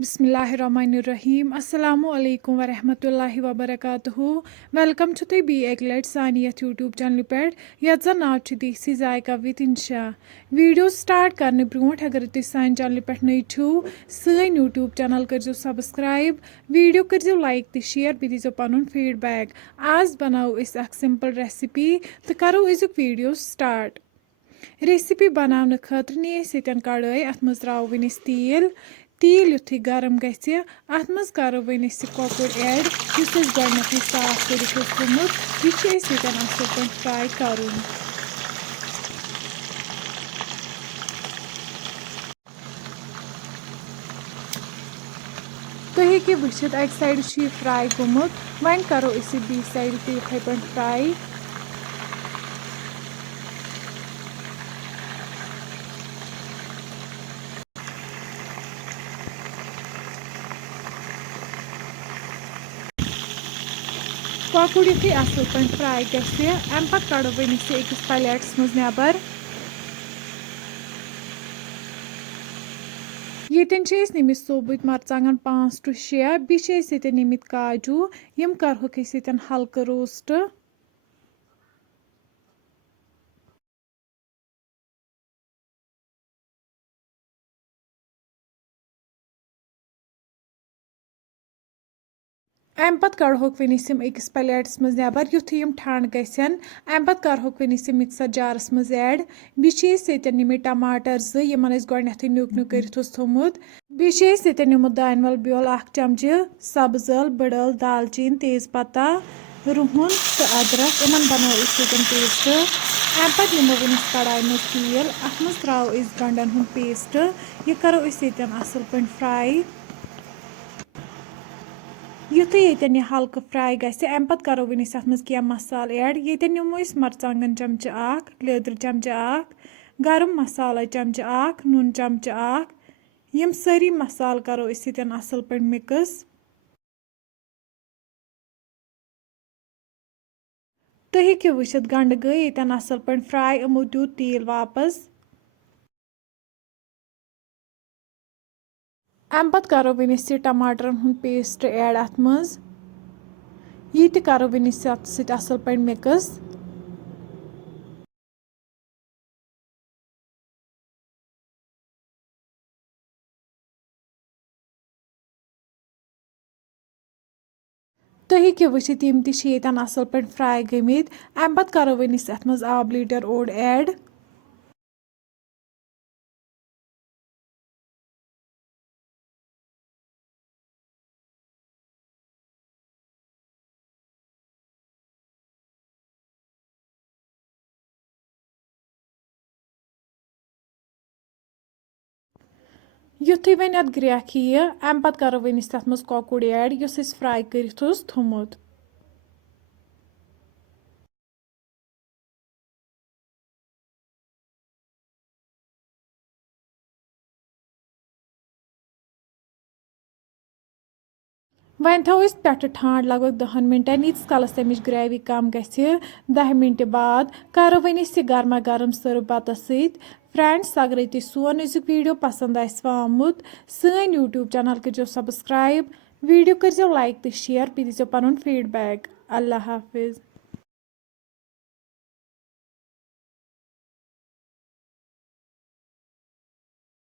बिस्मिल्लाहिर्रहमानिर्रहीम अस्सलामु अलैकुम वरहमतुल्लाहि वबरकातुहू वेलकम छु तुई बी एक लट सानी यथ यूट्यूब चैनल पे यथ जन नाव छु देसी जायका विद इंशा वीडियो स्टार्ट करने ब्रोट अगर तुम सान चैनल पे नई छो सन यूट्यूब चैनल कर सब्सक्राइब वीडियो कर लाइक तो शेयर बे दीजो पन फीडबैक आज बनाओ सिंपल रेसिपी तो करो अजुक वीडियो स्टार्ट रेसिपी बनाने खतर नी कड़ाई अत मज त्रो वन तेल तेल युथी गरम गि अत मज करो वन कॉकुर ऐड गई साफ कर थोमुत यह असल पे फ्राई कर तुम हेकि वुचित अक साइड फ्राई गोमुत वन करो बी साइड ते इथे पे फ्राई कॉकुर युथी असल पे फ्राई गम पे कड़ो वन अकिस प्लेट्स मज नबर येतन नमित सोबुत मरचांगन 5 to 6 बे नमित काजू यम करहोक हल्का रोस्ट अम पत कड़होक वन अकिस प्लेट्स मज नबर युथी यम ठंड गसन अम पत करहोक वन मिक्सर जारस मज ऐड बे नमित टमाटर 2 यमन गथ न्यूक न्यूक कर थोमुत बे नमुत दान वल ब्योल 1 चमचे सब्ज ٲl बड़ ٲl दालचीन तेज पत्ता रुहन तो अदरक इन बनो पेस्ट अम पे नमो वन कड़ाई मज तेल अत मज त्रो गंडन हुंद पेस्ट यह करो असल पे फ्राई युथी ये हल्का फ्राई गम पे करो वन अत मज क्या मसाल ऐड ये निमो मरचांगन चमचे 1 लेदर चमचे 1 गरम मसाला चमचे 1 नून चमचे 1 यम सारी मसाल करो असल पे मिक्स तुम हेकि वुचित गंड गई ये असल पे फ्राई यमो दियुत तेल वापस अम पत करो वन टमाटरन हुंद पेस्ट ऐड अत मज यह करो वन असल पे मिक्स तुम हेकि वुचित यम असल पे फ्राई गमित अम पत करो वन अत मज आब लीटर ओड ऐड युथी वन अत ग्रेख यह अम पत करो वन अत मज कॉकुर ऐड इस फ्राई कर थोमुत वन थो पे ठंड लगभग 10 मिनटन यीस कालस तमिच ग्रेवी कम गि 10 मिनट बाद करो वन गर्मा गर्म सर्व बत फ्रेंड्स अगर तुम सोन अजुक वीडियो पसंद आमुत सन यूट्यूब चैनल कर सब्सक्राइब वीडियो कर लाइक तो शेयर बे दीजो पन फीडबैक अल्लाह हाफिज।